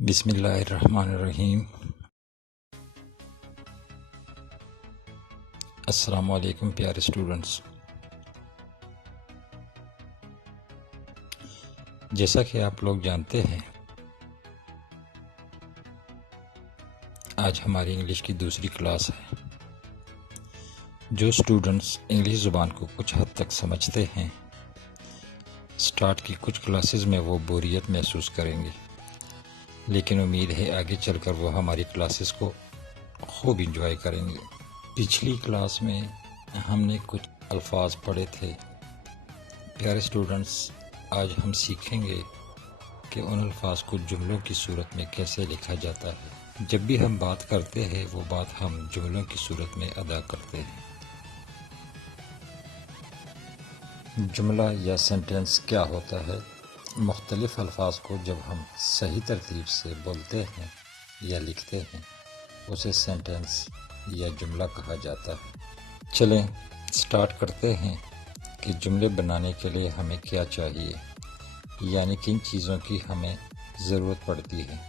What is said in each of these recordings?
بسم اللہ الرحمن الرحیم۔ السلام علیکم پیارے اسٹوڈنٹس، جیسا کہ آپ لوگ جانتے ہیں آج ہماری انگلش کی دوسری کلاس ہے۔ جو اسٹوڈنٹس انگلش زبان کو کچھ حد تک سمجھتے ہیں، سٹارٹ کی کچھ کلاسز میں وہ بوریت محسوس کریں گے، لیکن امید ہے آگے چل کر وہ ہماری کلاسز کو خوب انجوائے کریں گے۔ پچھلی کلاس میں ہم نے کچھ الفاظ پڑھے تھے۔ پیارے اسٹوڈنٹس، آج ہم سیکھیں گے کہ ان الفاظ کو جملوں کی صورت میں کیسے لکھا جاتا ہے۔ جب بھی ہم بات کرتے ہیں وہ بات ہم جملوں کی صورت میں ادا کرتے ہیں۔ جملہ یا سینٹنس کیا ہوتا ہے؟ مختلف الفاظ کو جب ہم صحیح ترتیب سے بولتے ہیں یا لکھتے ہیں اسے سینٹنس یا جملہ کہا جاتا ہے۔ چلیں سٹارٹ کرتے ہیں کہ جملے بنانے کے لیے ہمیں کیا چاہیے، یعنی کن چیزوں کی ہمیں ضرورت پڑتی ہے۔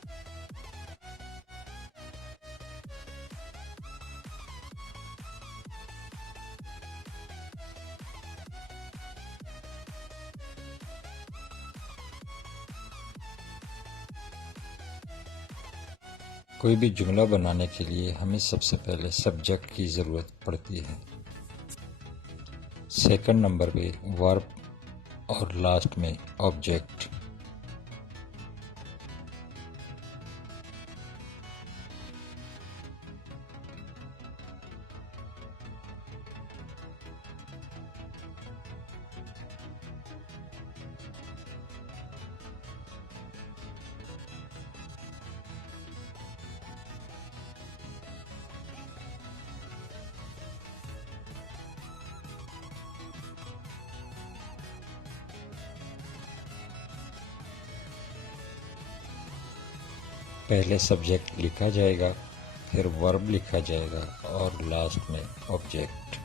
کوئی بھی جملہ بنانے کے لیے ہمیں سب سے پہلے سبجیکٹ کی ضرورت پڑتی ہے، سیکنڈ نمبر پہ ورب اور لاسٹ میں آبجیکٹ۔ پہلے سبجیکٹ لکھا جائے گا، پھر ورب لکھا جائے گا اور لاسٹ میں آبجیکٹ۔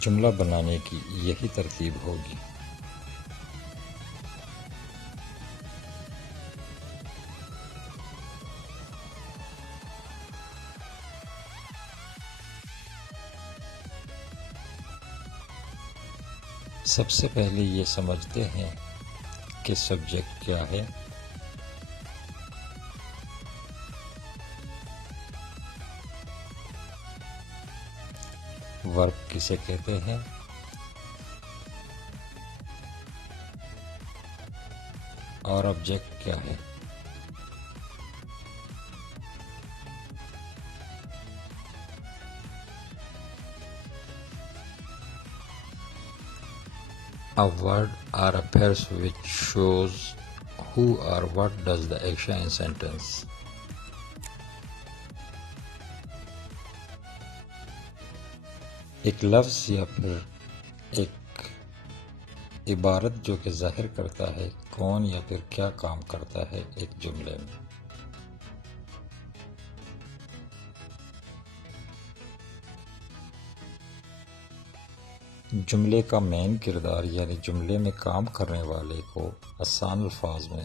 جملہ بنانے کی یہی ترتیب ہوگی۔ سب سے پہلے یہ سمجھتے ہیں کہ سبجیکٹ کیا ہے۔ ورب کسے کہتے ہیں، اور آبجیکٹ کیا ہے۔ A word or a phrase which shows who or what does the action in sentence۔ ایک لفظ یا پھر ایک عبارت جو کہ ظاہر کرتا ہے کون یا پھر کیا کام کرتا ہے ایک جملے میں۔ جملے کا مین کردار یعنی جملے میں کام کرنے والے کو آسان الفاظ میں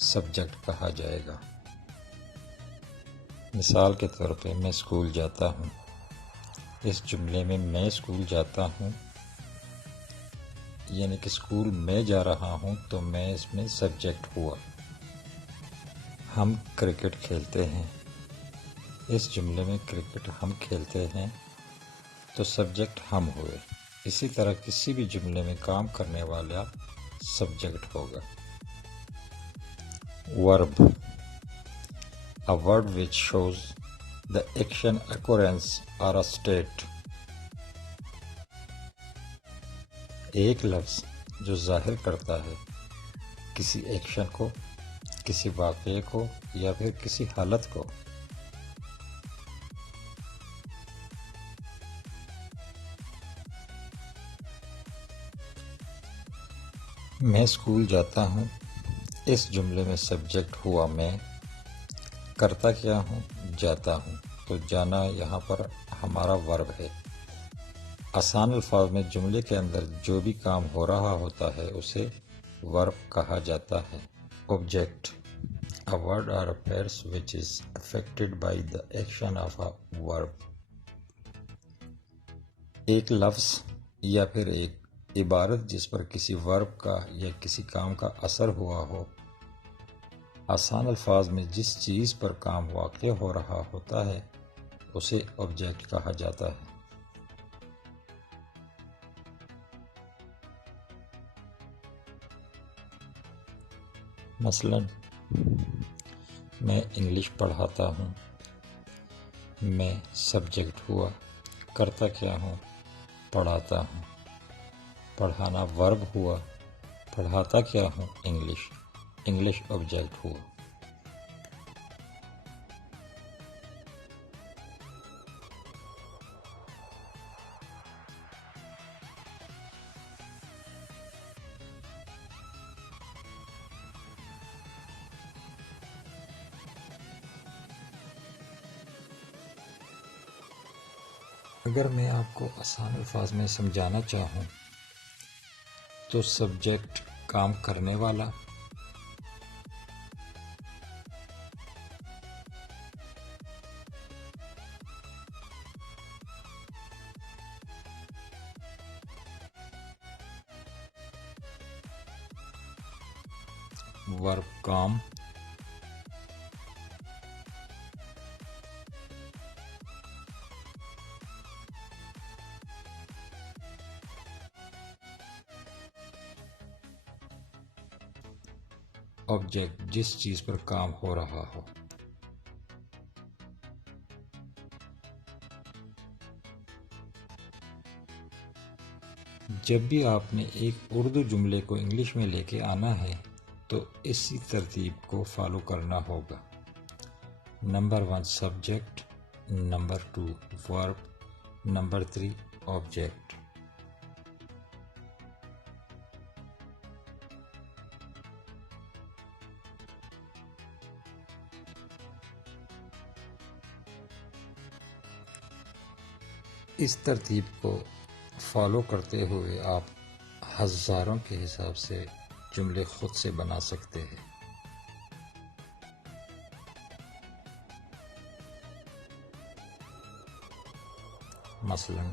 سبجیکٹ کہا جائے گا۔ مثال کے طور پہ میں اسکول جاتا ہوں، اس جملے میں میں اسکول جاتا ہوں یعنی کہ اسکول میں جا رہا ہوں تو میں اس میں سبجیکٹ ہوا۔ ہم کرکٹ کھیلتے ہیں، اس جملے میں کرکٹ ہم کھیلتے ہیں تو سبجیکٹ ہم ہوئے۔ اسی طرح کسی بھی جملے میں کام کرنے والا سبجیکٹ ہوگا۔ ورب، a word which shows the action, occurrence or a state۔ ایک لفظ جو ظاہر کرتا ہے کسی ایکشن کو، کسی واقعے کو یا پھر کسی حالت کو۔ میں اسکول جاتا ہوں، اس جملے میں سبجیکٹ ہوا میں، کرتا کیا ہوں، جاتا ہوں۔ تو جانا یہاں پر ہمارا ورب ہے۔ آسان الفاظ میں جملے کے اندر جو بھی کام ہو رہا ہوتا ہے اسے ورب کہا جاتا ہے۔ Object A word or a phrase which is affected by the action of a verb۔ ایک لفظ یا پھر ایک عبارت جس پر کسی ورب کا یا کسی کام کا اثر ہوا ہو۔ آسان الفاظ میں جس چیز پر کام واقع ہو رہا ہوتا ہے اسے آبجیکٹ کہا جاتا ہے۔ مثلاً میں انگلش پڑھاتا ہوں، میں سبجیکٹ ہوا، کرتا کیا ہوں، پڑھاتا ہوں، پڑھانا ورب ہوا، پڑھاتا کیا ہوں، انگلش، انگلش آبجیکٹ ہوا۔ اگر میں آپ کو آسان الفاظ میں سمجھانا چاہوں تو سبجیکٹ کام کرنے والا، ورب کام، آبجیکٹ جس چیز پر کام ہو رہا ہو۔ جب بھی آپ نے ایک اردو جملے کو انگلش میں لے کے آنا ہے تو اسی ترتیب کو فالو کرنا ہوگا۔ نمبر 1 سبجیکٹ، نمبر 2 ورب، نمبر 3 آبجیکٹ۔ اس ترتیب کو فالو کرتے ہوئے آپ ہزاروں کے حساب سے جملے خود سے بنا سکتے ہیں۔ مثلاً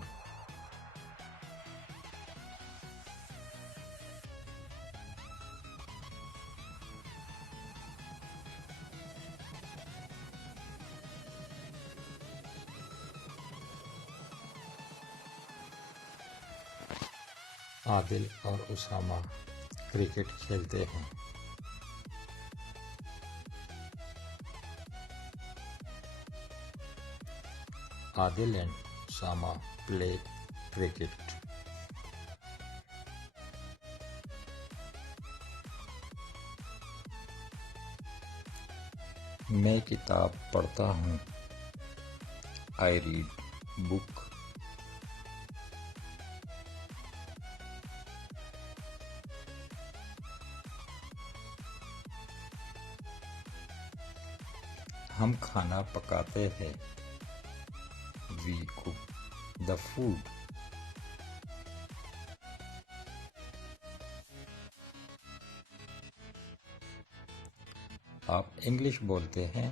عادل اور اسامہ کرکٹ کھیلتے ہیں۔ عادل اینڈ اسامہ پلے کرکٹ۔ میں کتاب پڑھتا ہوں، آئی ریڈ بک۔ ہم کھانا پکاتے ہیں، وی کوک دا فوڈ۔ آپ انگلش بولتے ہیں،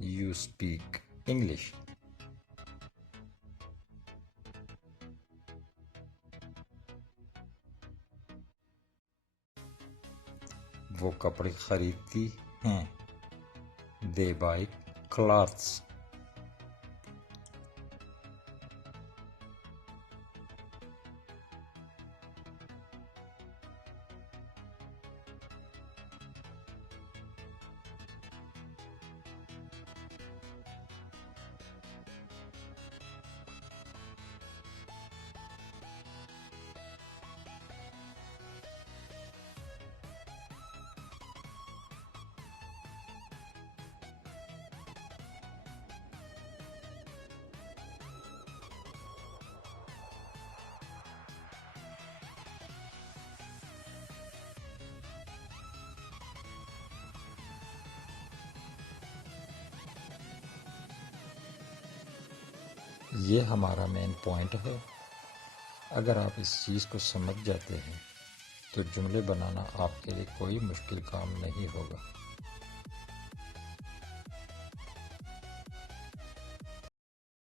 یو اسپیک انگلش۔ وہ کپڑے خریدتی ہیں، دے بائی کلاتھس۔ یہ ہمارا مین پوائنٹ ہے۔ اگر آپ اس چیز کو سمجھ جاتے ہیں تو جملے بنانا آپ کے لیے کوئی مشکل کام نہیں ہوگا۔